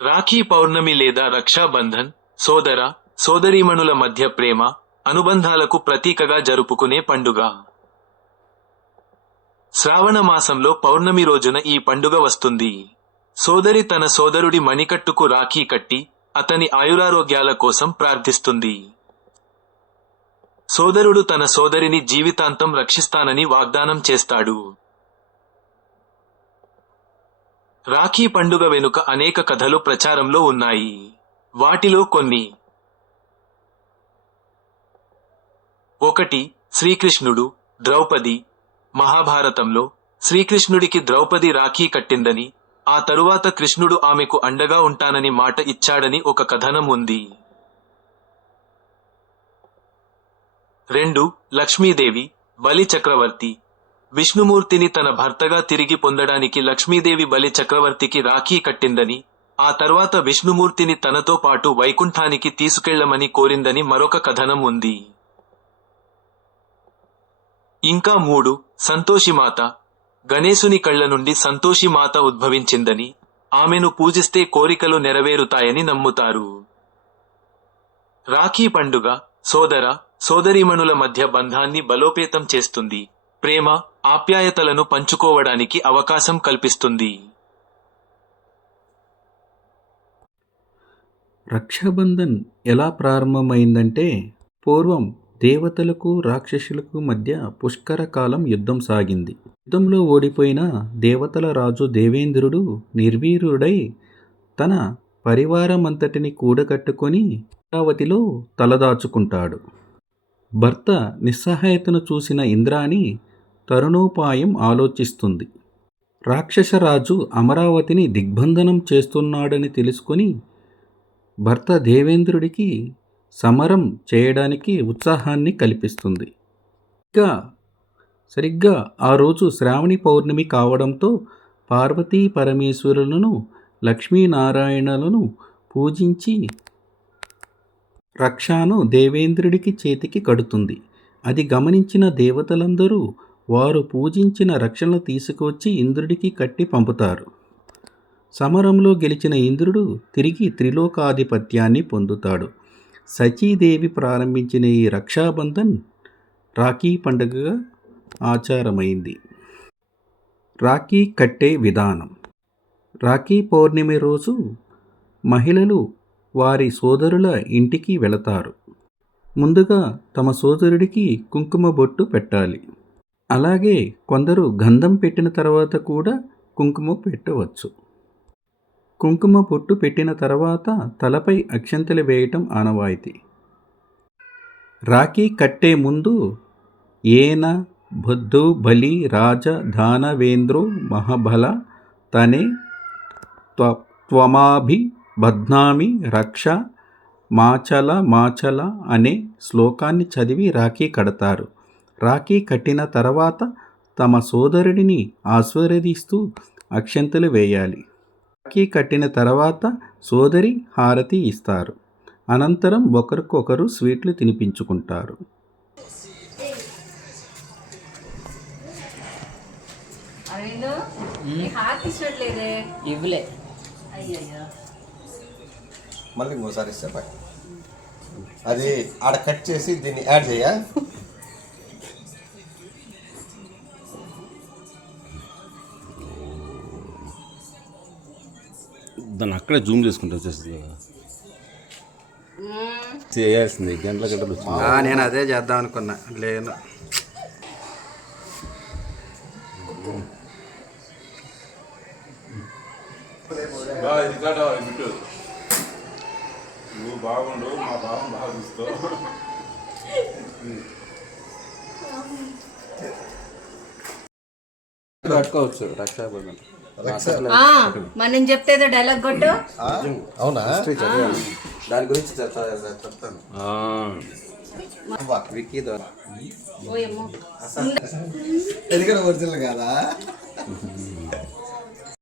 రాఖీ పౌర్ణమి లేదా రక్షాబంధన్ సోదర సోదరీమణుల మధ్య ప్రేమ అనుబంధాలకు ప్రతీకగా జరుపుకునే పండుగ. శ్రావణ మాసంలో పౌర్ణమి రోజున ఈ పండుగ వస్తుంది. సోదరి తన సోదరుడి మణికట్టుకు రాఖీ కట్టి అతని ఆయురారోగ్యాల కోసం ప్రార్థిస్తుంది. సోదరుడు తన సోదరిని జీవితాంతం రక్షిస్తానని వాగ్దానం చేస్తాడు. రాఖీ పండుగ వెనుక అనేక కథలు ప్రచారంలో ఉన్నాయి. వాటిలో కొన్ని. 1. శ్రీకృష్ణుడు, ద్రౌపది. మహాభారతంలో శ్రీకృష్ణుడికి ద్రౌపది రాఖీ కట్టిందని, ఆ తరువాత కృష్ణుడు ఆమెకు అండగా ఉంటానని మాట ఇచ్చాడని ఒక కథనం ఉంది. 2. లక్ష్మీదేవి, బలి చక్రవర్తి. విష్ణుమూర్తిని తన భర్తగా తిరిగి పొందడానికి లక్ష్మీదేవి బలి చక్రవర్తికి రాఖీ కట్టిందని, ఆ తర్వాత విష్ణుమూర్తిని తనతో పాటు వైకుంఠానికి తీసుకెళ్లమని కోరిందని మరొక కథనం ఉంది. ఇంకా 3. సంతోషిమాత. గణేశుని కళ్ల నుండి సంతోషిమాత ఉద్భవించిందని, ఆమెను పూజిస్తే కోరికలు నెరవేరుతాయని నమ్ముతారు. రాఖీ పండుగ సోదర సోదరీమణుల మధ్య బంధాన్ని బలోపేతం చేస్తుంది. ప్రేమ, ఆప్యాయతలను పంచుకోవడానికి అవకాశం కల్పిస్తుంది. రక్షాబంధన్ ఎలా ప్రారంభమైందంటే, పూర్వం దేవతలకు రాక్షసులకు మధ్య పుష్కర కాలం యుద్ధం సాగింది. యుద్ధంలో ఓడిపోయిన దేవతల రాజు దేవేంద్రుడు నిర్వీర్యుడై తన పరివారమంతటిని కూడగట్టుకొని అమరావతిలో తలదాచుకుంటాడు. భర్త నిస్సహాయతను చూసిన ఇంద్రాణి తరుణోపాయం ఆలోచిస్తుంది. రాక్షసరాజు అమరావతిని దిగ్బంధనం చేస్తున్నాడని తెలుసుకొని భర్త దేవేంద్రుడికి సమరం చేయడానికి ఉత్సాహాన్ని కల్పిస్తుంది. సరిగ్గా ఆ రోజు శ్రావణి పౌర్ణమి కావడంతో పార్వతీ పరమేశ్వరులను లక్ష్మీనారాయణలను పూజించి రక్షాను దేవేంద్రుడికి చేతికి కడుతుంది. అది గమనించిన దేవతలందరూ వారు పూజించిన రక్షణను తీసుకువచ్చి ఇంద్రుడికి కట్టి పంపుతారు. సమరంలో గెలిచిన ఇంద్రుడు తిరిగి త్రిలోకాధిపత్యాన్ని పొందుతాడు. సచీదేవి ప్రారంభించిన ఈ రక్షాబంధన్ రాఖీ పండుగగా ఆచారమైంది. రాఖీ కట్టే విధానం. రాఖీ పౌర్ణమి రోజు మహిళలు వారి సోదరుల ఇంటికి వెళతారు. ముందుగా తమ సోదరుడికి కుంకుమ బొట్టు పెట్టాలి. అలాగే కొందరు గంధం పెట్టిన తర్వాత కూడా కుంకుమ పెట్టవచ్చు. కుంకుమ బొట్టు పెట్టిన తర్వాత తలపై అక్షంతలు వేయటం ఆనవాయితీ. రాఖీ కట్టే ముందు ఏన బుద్ధు బలి రాజ దానవేంద్రో మహాబల తనే త్వమాభి బధ్నామి రక్ష మాచల మాచల అనే శ్లోకాన్ని చదివి రాఖీ కడతారు. రాఖీ కట్టిన తర్వాత తమ సోదరుడిని ఆశీర్వదిస్తూ అక్షంతలు వేయాలి. రాఖీ కట్టిన తర్వాత సోదరి హారతి ఇస్తారు. అనంతరం ఒకరికొకరు స్వీట్లు తినిపించుకుంటారు. మళ్ళీ ఇంకోసారి ఇస్తే బాయ్. అది ఆడ కట్ చేసి దీన్ని యాడ్ చేయ. దాన్ని అక్కడే జూమ్ చేసుకుంటే వచ్చేస్తుంది కదా. చేయాల్సింది గంటల గంటలు వచ్చింది. నేను అదే చేద్దాం అనుకున్నా. లేదు, నువ్వు బాగుండు, మా బాబు బాగా చూస్తావు. కట్టుకోవచ్చు రక్షాబంధన్. నేను చెప్తే డైలాగ్ కొట్టు. అవునా? దాని గురించి చెప్తాను వికీ ద్వారా. ఒరిజినల్ కాదా?